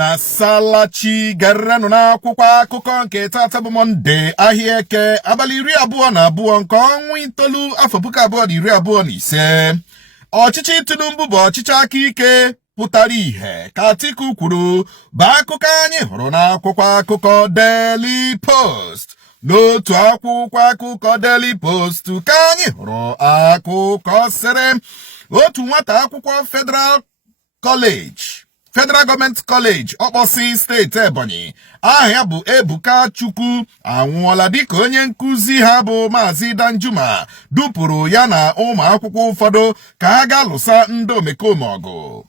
Una salachi garanu na akwụkwọ akụkọ nke tata bụ Mọnde ahịa eke abalị 22 nke ọnwa itoolu afọ 2025. Ọchịchị Tinubu bụ ọchịchị aka ike pụtara ihe ka Atiku kwuru bụ akụkọ anyị hụrụ na akwụkwọ akụkọ Daily Post. N'otu akwụkwọ akụkọ Daily Post ka anyị hụrụ akụkọ sịrị otu nwata akwụkwọ Federal Government College Okposi steeti Ebonyi aha ya bụ Ebuka Chukwu anwụọla dịka onye nkụzi ha bụ Maazị Danjuma dupụrụ ya na ụmụ akwụkwọ ụfọdụ ka ha gaa lụsa ndị omekome ọgụ.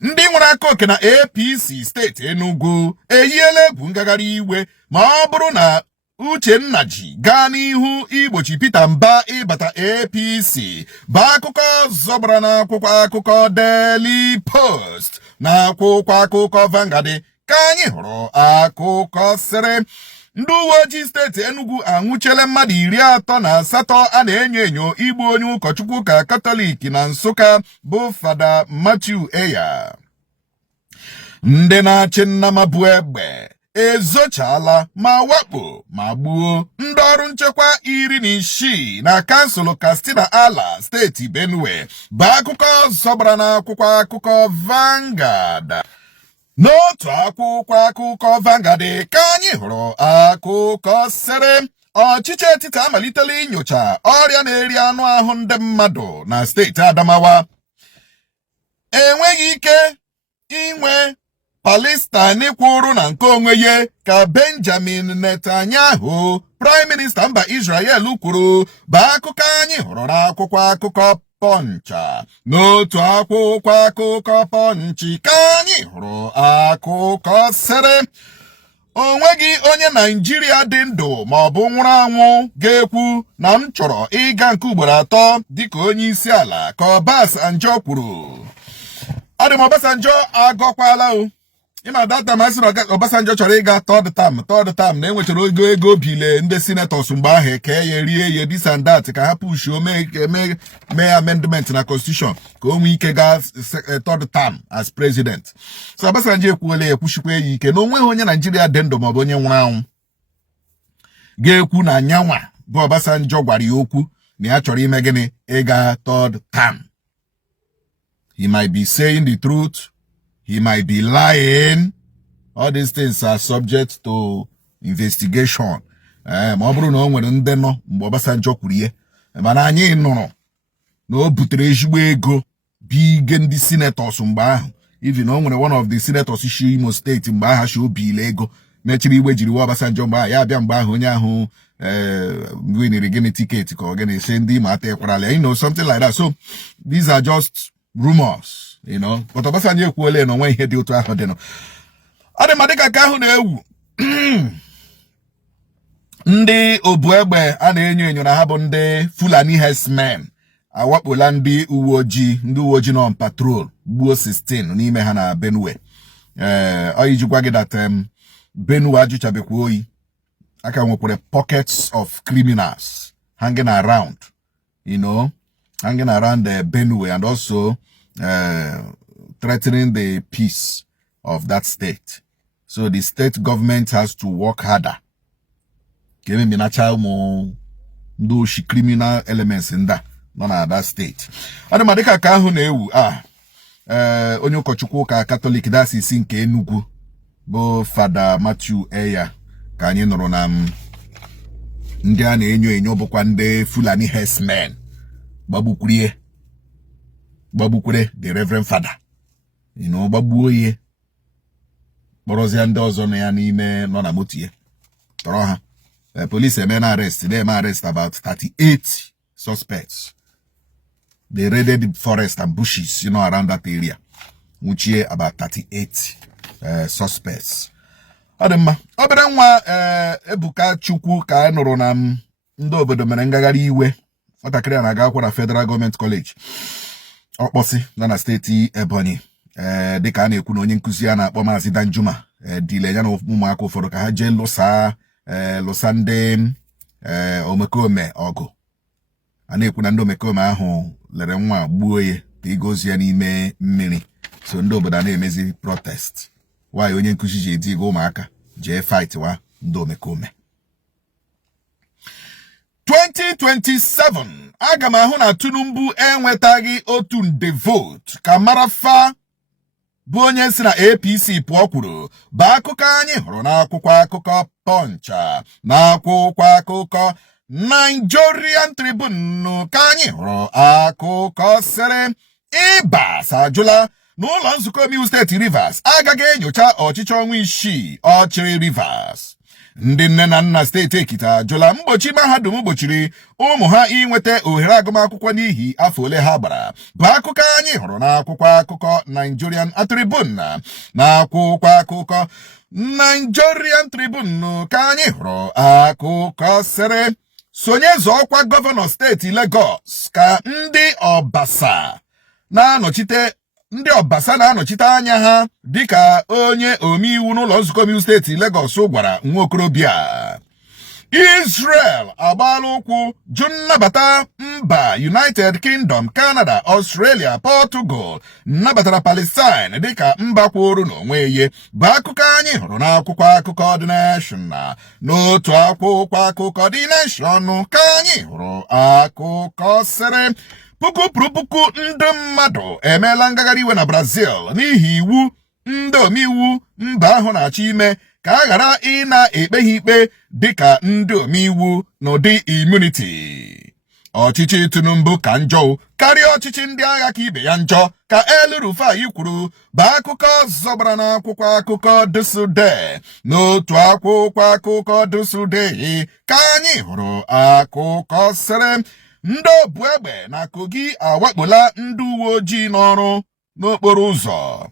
Ndị nwere aka oke na APC steeti Enugu eyiela egwu ngagharị iwe ma ọ bụrụ na Uchenna ji gaa n'ihu igbochi Peter Mba ịbata APC bụ akụkọ zọbara n'akwụkwọ akụkọ Daily Post na akwụkwọ akụkọ Vanguard ka anyị hụrụ akụkọ sịrị ndị uwe ojii steeti Enugu anwụchiela mmadụ 38 a na-enyo enyo igbu onye ụkọchukwu ụka Katọlik na Nsụka bụ Fada Matthew Eya. Ndị na-achị nnama bụ egbe ezochala ma wakpo ma gbuo ndị ọrụ nchekwa 16 na kansụl Katsina Ala steeti Benue bụ akụkọ zọbara n'akwụkwọ akụkọ Vanguard. N'otu akwụkwọ akụkọ Vanguard ka anyị hụrụ akụkọ sịrị ọchịchị etiti amalitela inyocha ọrịa na-eri anụ ahụ ndị mmadụ na steeti Adamawa. Enweghị ike inwe Palestine kwuru na nke onwe ya ka Benjamin Netanyahu Prime Minister mba Israel kwuru bụ akụkọ anyị hụrụ n'akwụkwọ akụkọ Punch. N'otu akwụkwọ akụkọ Punch ka anyị hụrụ akụkọ sịrị onweghị onye Naijiria dị ndụ ma ọ bụ nwụrụ anwụ ga-ekwu na m chọrọ ịga nke ugboro 3 dịka onye isi ala ka Obasanjo kwuru. Adịm Obasanjo agọkwala o. Ịma data ma sịrị Obasanjo chọrọ ịga third term na enwechara ego obile ndị senators mgbe ahụ eke ya rie ya this and that ka ha pushuo mee amendment na constitution ka o nwee ike gaa third term as president. So Obasanjo ekwuola ekwuchikwa ya ike na onweghị onye Naijiria dị ndụ maọbụ onye nwụrụ anwụ ga-ekwu na nyanwa bụ Obasanjo gwara ya okwu na ya chọrọ ime gịnị ịga third term. He might be saying the truth. He might be lying. All these things are subject to investigation. Ma ọ bụrụ na o nwere ndị nọ mgbe Obasanjo kwuru ihe mana anyị nụrụ na o butere ezigbo ego bige ndị senators mgbe ahụ. Even o nwere one of the senators shi Imo steeti mgbe ahụ shi obile ego mechiri igbe jiri wa Obasanjo mgbe ahụ ya bịa mgbe ahụ onye ahụ winere gịnị tiketi ka ọ gịnị ise ndị ma ata ekwarala, you know, something like that. So these are just rumors. You know, but Obasanjo ekwuola na onwe ihe dị otu ahụ dị no. Adị ma dịka ka ahụ na-ewu ndị obu egbe a na-enyo enyo na ha bụ ndị Fulani herdsmen awakpola ndị uwe ojii nọ on patrol gbuo 16 n'ime ha na Benue. Ijikwa gị that Benue ajụchabekwa oyi aka nwekwara pockets of criminals hanging around, you know, hanging around the Benue and also threatening the peace of that state. So the state government has to work harder. Giving me natural more those criminal elements in that state. And madika ka ahụ na-ewu onye ụkọchukwu ụka Katọlik dayọsis nke Enugu bụ Fada Matthew Eya ka anyị nụrụ na ndị a na-enyo enyo bụkwa ndị Fulani herdsmen gbagbukure the Reverend Father, you know, gbagbuo ihe kpọrọzia ndị ọzọ na ya n'ime nọ na moto ya tọrọ ha. Police eme arrest about 38 suspects. They raided the forest and bushes, you know, around that area. Nwuchie about 38 suspects. Ọdịmma obere nwa Ebuka Chukwu ka nụrụ na ndị obodo mere ngagharị iwe. Nwatakịrị na-aga akwụkwọ na Federal Government College Okposi na steeti Ebonyi. Dịka a na-ekwu na onye nkụzi a na-akpọ Maazị Danjuma dile ya na ụmụaka ụfọdụ ka ha jee lụsa ndị omekome ọgụ. A na-ekwu na ndị omekome ahụ lere nwa gbuo ya ka igozi ya n'ime mmiri. So ndị obodo na-emezi protest why onye nkuzi ji edigo ụmụaka jee fight wa ndị omekome. 2027 aga m ahụ na Tinubu enwetaghị otu nde vote ka marafa bụ onye si na APC pụọ kwuru bụ akụkọ anyị hụrụ n'akwụkwọ akụkọ Punch n'akwụkwọ akụkọ Nigerian Tribune ka anyị hụrụ akụkọ sịrị Ibas ajụla n'ụlọ nzukọ omeiwu steeti Rivers agaghị enyocha ọchịchị ọnwa 6 ọchịrị Rivers. Ndị nne na nna steeti Ekiti ajụla mgbochi mahadum gbochiri ụmụ ha inweta ohere agụmakwụkwọ n'ihi afọ ole ha gbara bụ akụkọ anyị hụrụ n'akwụkwọ akụkọ Nigerian Tribune n'akwụkwọ akụkọ Nigerian Tribune ka anyị hụrụ akụkọ sịrị sonye zọọkwa gọvanọ steeti Lagos ka ndị Ọbasa na-anọchite anya ha dịka onye omeiwu n'ụlọ nzukọ omeiwu steeti Lagos gwara nwa okorobịa. Israel agbaala ụkwụ jụ nnabata mba United Kingdom, Canada, Australia, Portugal nabatara Palestine dịka mba kwụrụ n'onwe ya bụ akụkọ anyị hụrụ n'akwụkwọ akụkọ The Nation. N'otu akwụkwọ akụkọ The Nation ka anyị hụrụ akụkọ sịrị puku ndị mmadụ emeela ngagharị iwe na Brazil n'ihi iwu ndị omeiwu mba ahụ na-achọ ime ka a ghara ị na-ekpe ha ikpe dịka ndị omeiwu n'ụdị immunity. Ọchịchị Tinubu ka njọ karịa ọchịchị ndị agha ka ibe ya njọ ka El Rufai kwuru bụ akụkọ zọbara n'akwụkwọ akụkọ Disude. N'otu akwụkwọ akụkọ Disude ka anyị hụrụ akụkọ sịrị ndị obu egbe na Kogi awakpola ndị uwe ojii n'ọrụ n'okporo ụzọ.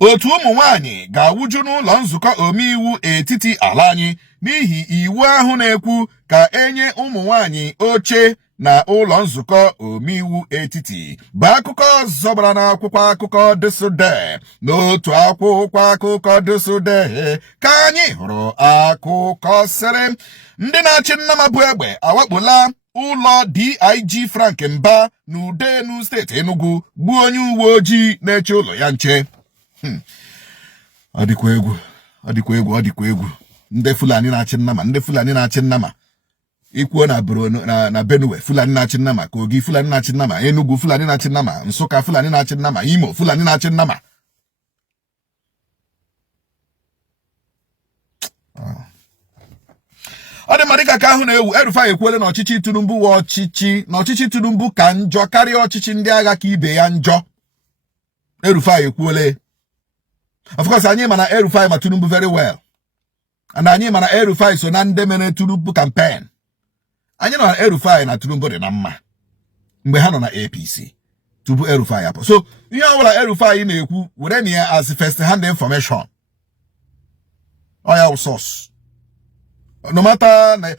Otu ụmụ nwanyị ga-awụju n'ụlọ nzukọ omeiwu etiti ala anyị n'ihi iwu ahụ na-ekwu ka enye ụmụ nwanyị oche na ụlọ nzukọ omeiwu etiti bụ akụkọ zọbara n'akwụkwọ akụkọ Disude. N'otu akwụkwọ akụkọ Disude ka anyị hụrụ akụkọ sịrị ndị na-achị nnama bụ egbe awakpola ụlọ DIG Frank Mba n'Udenu steeti Enugu gbuo onye uwe ojii na-eche ụlọ ya nche. Ọ dịkwa egwu ndị Fulani na-achị nnama ikwuo na Benue Fulani na-achị nnama, Kogi Fulani na-achị nnama, Enugu Fulani na-achị nnama, Nsụka Fulani na-achị nnama, Imo Fulani na-achị nnama. Ọ dị mma dịka ka ahụ na-ewu El-Rufai ekwuole na ọchịchị Tinubu ka njọ karịa ọchịchị ndị agha ka ibe ya njọ. El-Rufai ekwuole. Of course anyị mana El-Rufai ma Tinubu very well. And anyị mana El-Rufai so na ndị mere Tinubu campaign. Anyị na El-Rufai na Tinubu dị na mma mgbe ha nọ na APC tupu El-Rufai apụ. So ihe ọbụla El-Rufai na-ekwu were na ya as first hand information. Ọ ya source. No matter na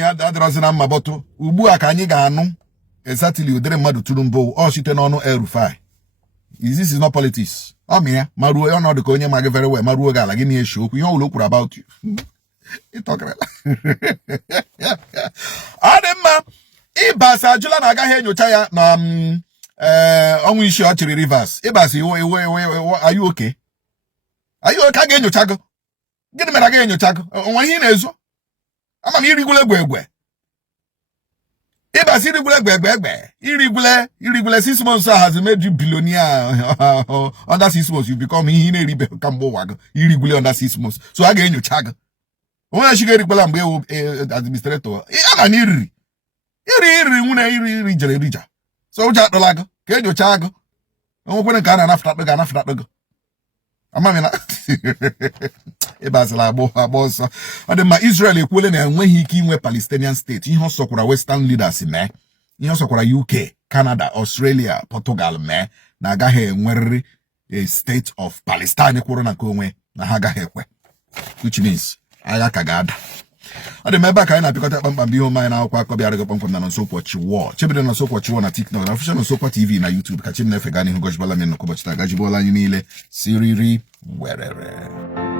ya adịrọzi na mma bọtụ ugbu a ka anyị ga-anụ exactly ụdịrị mmadụ Tinubu ọ site n'ọnụ El-Rufai. This is not politics. Ọ mị ya ma ruo ọnọdụ ka onye ma gị very well ma ruo gị ala gị na-eshi okwu ihe ọbụla o kwuru about you. Ịtọkarịla. Ọ dị mma Ibas ajụla na agaghị enyocha ya na ọnwa 6 ọchịrị Rivers. Ibas are you okay? Are you okay? A ga-enyocha gị. Gịnị mere a ga-enyocha gị? Onwe ihe ị na-ezo? Ama m irigwule egbe. Ibas irigwule egbe. Irigwule 6 months has made you billionaire. Under 6 months you become ihe na-eribe ka mgbe ụwa gị. Irigwule under 6 months. So a ga-enyocha gị. Onye shiga erikwela mgbe ewu administrator. Ama na iri nwune iri jere erija. So ụjọ atụla gị ka enyocha gị. Onwekwere nke a na-anafụta gị. Ama m na Ibas la agba ọsọ. Ọ dị mma Israel ekwuole na enweghị ike inwe Palestinian state. Ihe ọ sọkwara Western leaders mee. Ihe ọ sọkwara UK, Canada, Australia, Portugal mee na agaghị enwerịrị a state of Palestine kwụrụ na nke onwe na ha agaghị ekwe. Which means agha ka ga-ada. Ọ dị mma ebe a ka anyị na-apịkọta kpamkpam ihe anyị na akwụkwọ akọ bịara gị kpamkpam na Nsokwachi War. Chebere na Nsokwachi War na TikTok na official Nsokwa TV na YouTube ka Chinefe gaa n'ihu gọjibọla m n'ụbọchị taa gajibọla anyị niile siriri werere.